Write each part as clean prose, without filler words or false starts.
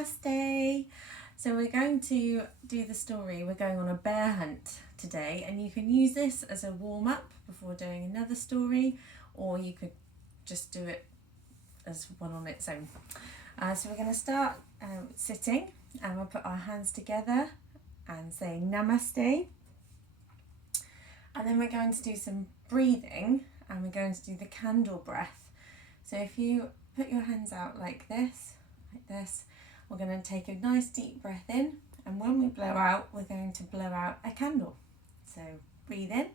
Namaste. So we're going to do the story. We're going on a bear hunt today, and you can use this as a warm-up before doing another story, or you could just do it as one on its own. So we're going to start sitting, and we'll put our hands together and say Namaste. And then we're going to do some breathing, and we're going to do the candle breath. So if you put your hands out like this, we're going to take a nice deep breath in, and when we blow out, we're going to blow out a candle. So breathe in.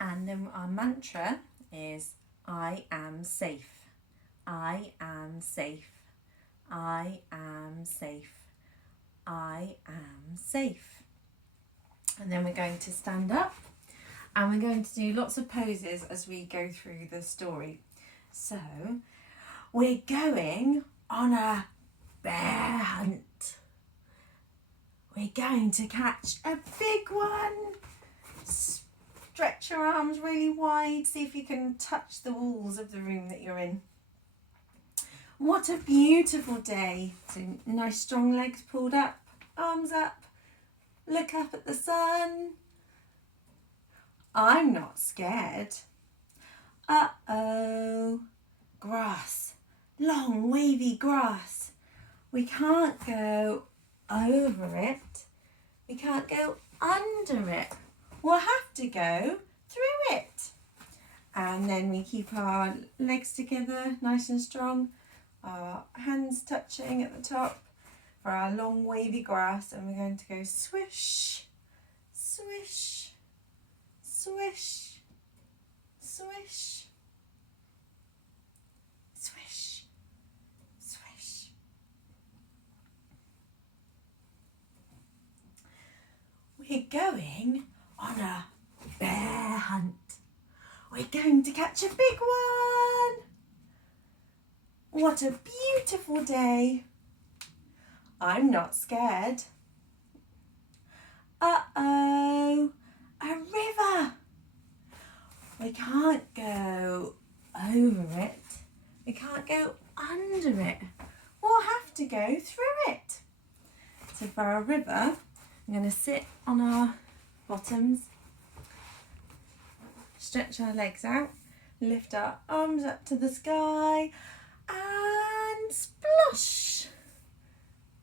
And then our mantra is, I am safe. I am safe. I am safe. I am safe. And then we're going to stand up, and we're going to do lots of poses as we go through the story. So we're going on a bear hunt. We're going to catch a big one. Stretch your arms really wide, see if you can touch the walls of the room that you're in. What a beautiful day. So nice strong legs pulled up, arms up, look up at the sun. I'm not scared. Uh-oh, grass, long wavy grass. We can't go over it. We can't go under it. We'll have to go through it. And then we keep our legs together, nice and strong, our hands touching at the top for our long wavy grass, and we're going to go swish, swish, swish, swish, swish, swish. We're going on a bear hunt. We're going to catch a big one. What a beautiful day. I'm not scared. Uh-oh, a river. We can't go over it. We can't go under it. We'll have to go through it. So for our river, I'm going to sit on our bottoms, stretch our legs out, lift our arms up to the sky, and splosh.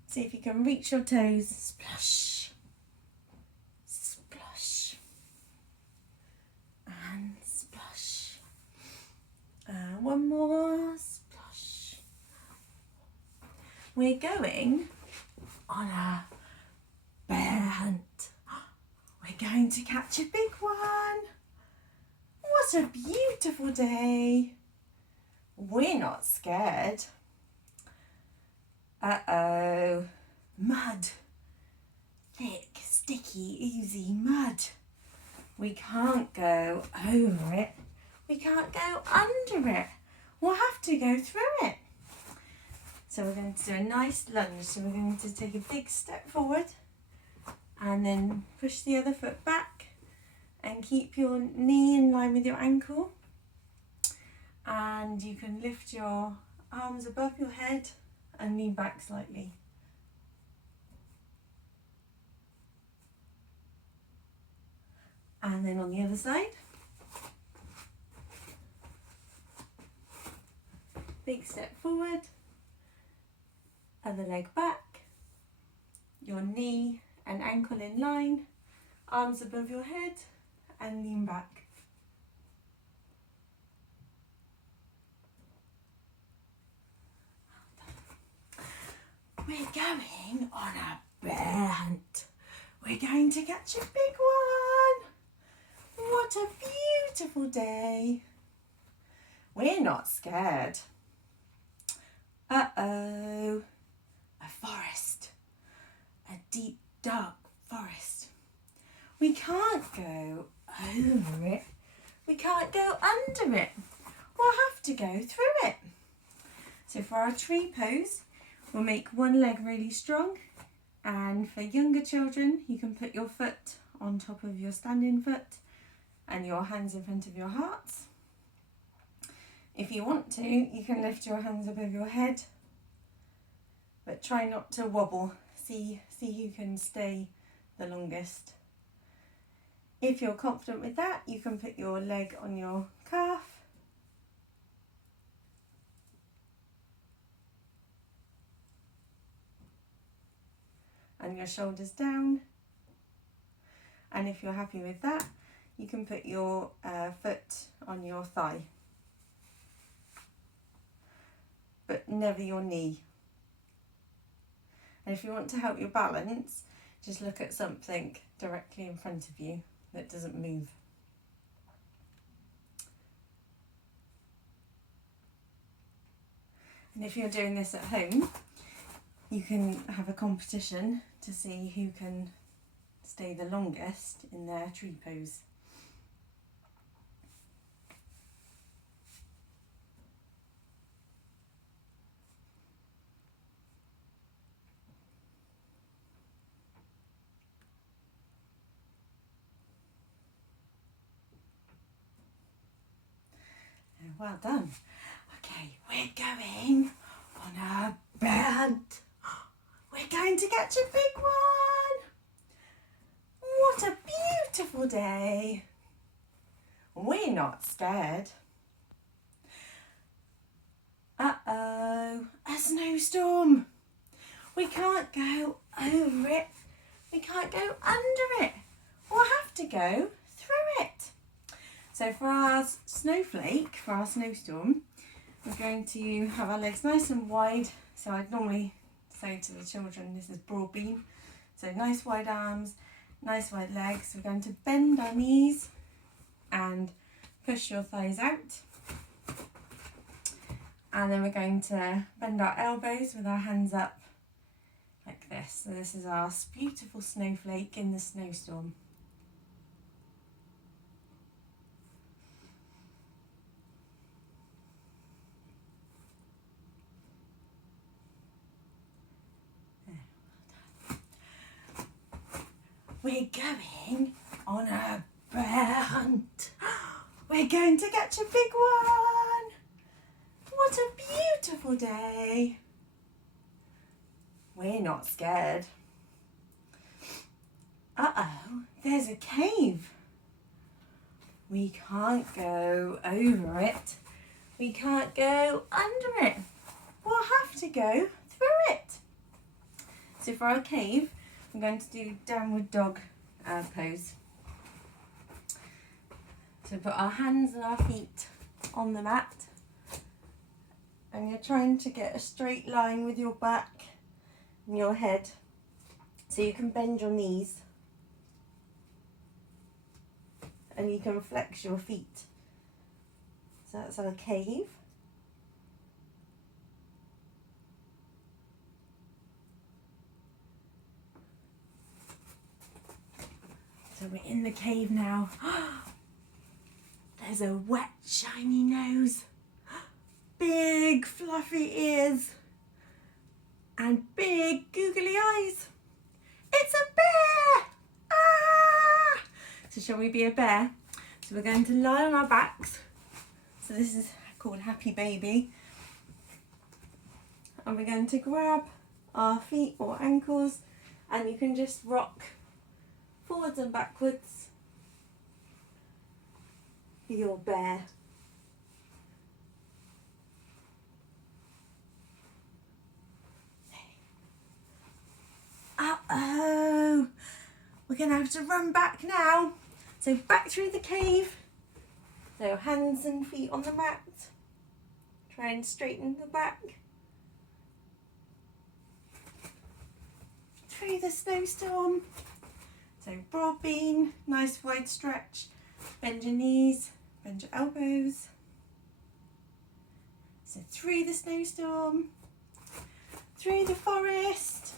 See if you can reach your toes. Splosh, splosh, and splosh. And one more, splosh. We're going on a bear hunt. We're going to catch a big one. What a beautiful day. We're not scared. Uh-oh, mud. Thick, sticky, oozy mud. We can't go over it. We can't go under it. We'll have to go through it. So we're going to do a nice lunge. So we're going to take a big step forward, and then push the other foot back and keep your knee in line with your ankle. And you can lift your arms above your head and lean back slightly. And then on the other side. Big step forward, other leg back, your knee and ankle in line, arms above your head, and lean back. We're going on a bear hunt. We're going to catch a big one. What a beautiful day. We're not scared. Uh-oh. A forest. A deep, dark forest. We can't go over it. We can't go under it. We'll have to go through it. So for our tree pose, we'll make one leg really strong. And for younger children, you can put your foot on top of your standing foot and your hands in front of your hearts. If you want to, you can lift your hands above your head, but try not to wobble. See who can stay the longest. If you're confident with that, you can put your leg on your calf. And your shoulders down. And if you're happy with that, you can put your foot on your thigh, but never your knee. And if you want to help your balance, just look at something directly in front of you that doesn't move. And if you're doing this at home, you can have a competition to see who can stay the longest in their tree pose. Well done. Okay, we're going on a bear hunt. We're going to catch a big one. What a beautiful day. We're not scared. Uh-oh, a snowstorm. We can't go over it. We can't go under it. We'll have to go through it. So for our snowflake, for our snowstorm, we're going to have our legs nice and wide. So I'd normally say to the children, this is broad beam. So nice wide arms, nice wide legs. We're going to bend our knees and push your thighs out. And then we're going to bend our elbows with our hands up like this. So this is our beautiful snowflake in the snowstorm. We're going on a bear hunt. We're going to catch a big one. What a beautiful day. We're not scared. Uh-oh, there's a cave. We can't go over it. We can't go under it. We'll have to go through it. So for our cave, I'm going to do downward dog pose. So put our hands and our feet on the mat. And you're trying to get a straight line with your back and your head. So you can bend your knees. And you can flex your feet. So that's our cave. So we're in the cave now. There's a wet, shiny nose, big fluffy ears, and big googly eyes. It's a bear! Ah! So shall we be a bear? So we're going to lie on our backs. So this is called Happy Baby. And we're going to grab our feet or ankles, and you can just rock forwards and backwards for your bear. Uh-oh, we're going to have to run back now. So back through the cave. So hands and feet on the mat. Try and straighten the back. through the snowstorm. So broad bean, nice wide stretch. Bend your knees, bend your elbows. So through the snowstorm, through the forest.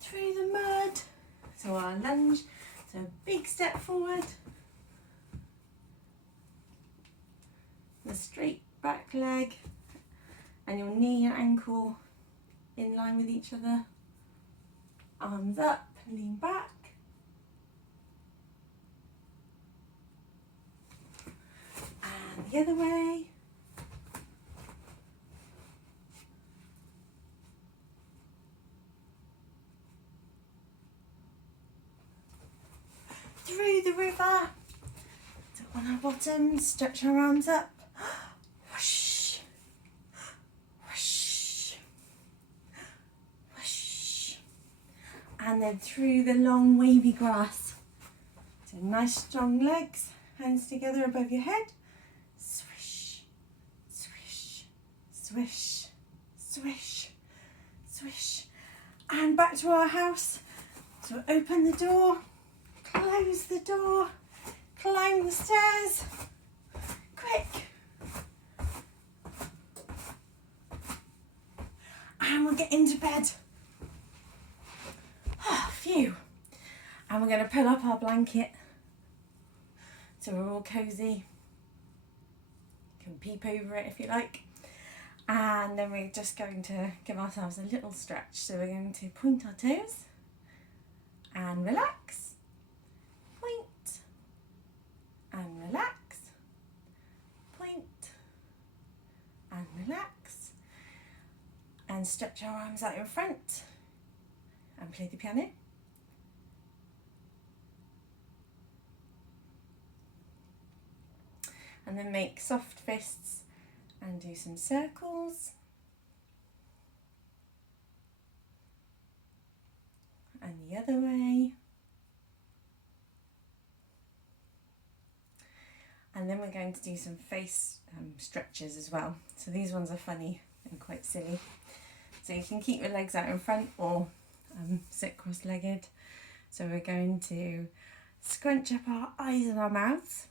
Through the mud. So our lunge, so big step forward. The straight back leg and your knee and ankle in line with each other. Arms up, lean back. And the other way. Through the river. So on our bottoms, stretch our arms up. Whoosh, whoosh, whoosh. And then through the long wavy grass. So nice strong legs, hands together above your head. Swish, swish, swish, swish, swish. And back to our house. So open the door, close the door, climb the stairs. Quick. And we'll get into bed. Oh, phew. And we're going to pull up our blanket so we're all cosy. You can peep over it if you like. And then we're just going to give ourselves a little stretch. So we're going to point our toes and relax. Point and relax. Point and relax. And stretch our arms out in front and play the piano. And then make soft fists and do some circles. And the other way. And then we're going to do some face stretches as well. So these ones are funny and quite silly. So you can keep your legs out in front or sit cross-legged. So we're going to scrunch up our eyes and our mouths.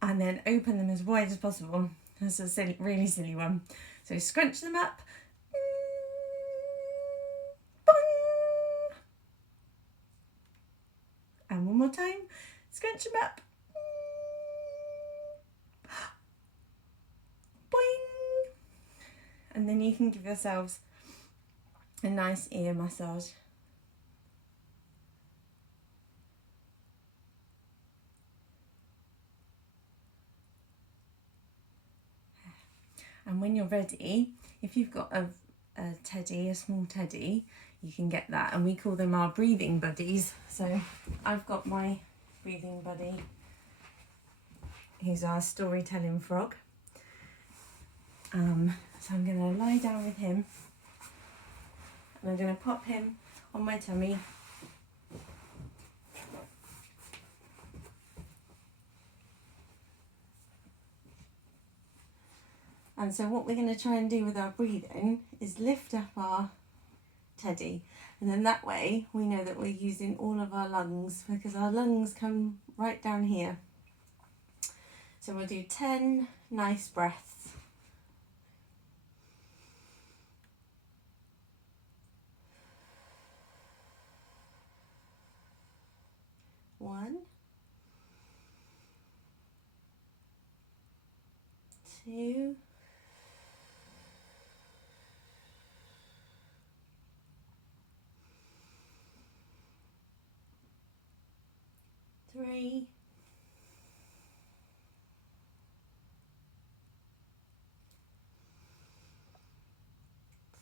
And then open them as wide as possible. That's a silly, really silly one. So scrunch them up. And one more time. Scrunch them up. Boing. And then you can give yourselves a nice ear massage. And when you're ready, if you've got a teddy, a small teddy, you can get that. And we call them our breathing buddies. So I've got my breathing buddy. He's our storytelling frog. So I'm going to lie down with him. And I'm going to pop him on my tummy. And so what we're going to try and do with our breathing is lift up our teddy. And then that way we know that we're using all of our lungs, because our lungs come right down here. So we'll do 10 nice breaths. 1, 2, 3,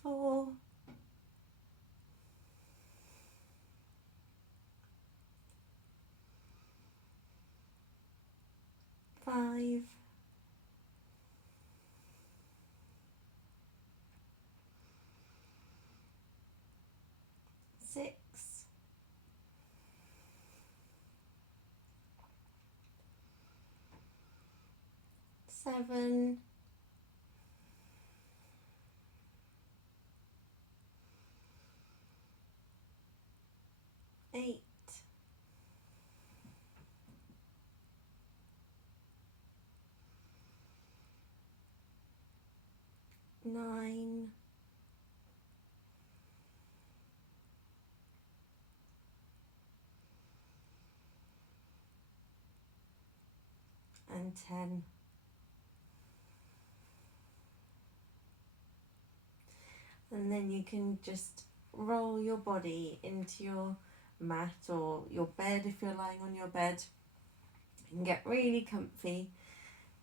4, 5, 5, 6, 7, 8, 9, and 10. And then you can just roll your body into your mat or your bed if you're lying on your bed, and get really comfy,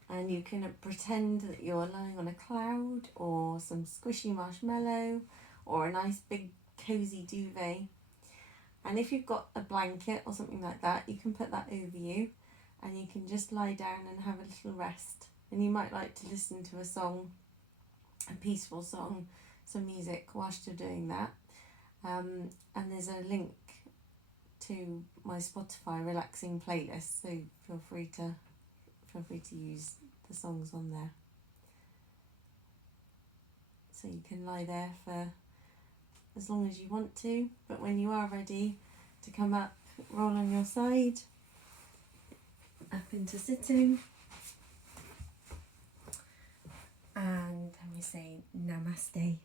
and you can pretend that you're lying on a cloud or some squishy marshmallow or a nice big cozy duvet. And if you've got a blanket or something like that, you can put that over you and you can just lie down and have a little rest. And you might like to listen to a song, a peaceful song, some music whilst you're doing that. And there's a link to my Spotify relaxing playlist, so feel free to use the songs on there. So you can lie there for as long as you want to, but when you are ready to come up, roll on your side, up into sitting, and we say namaste.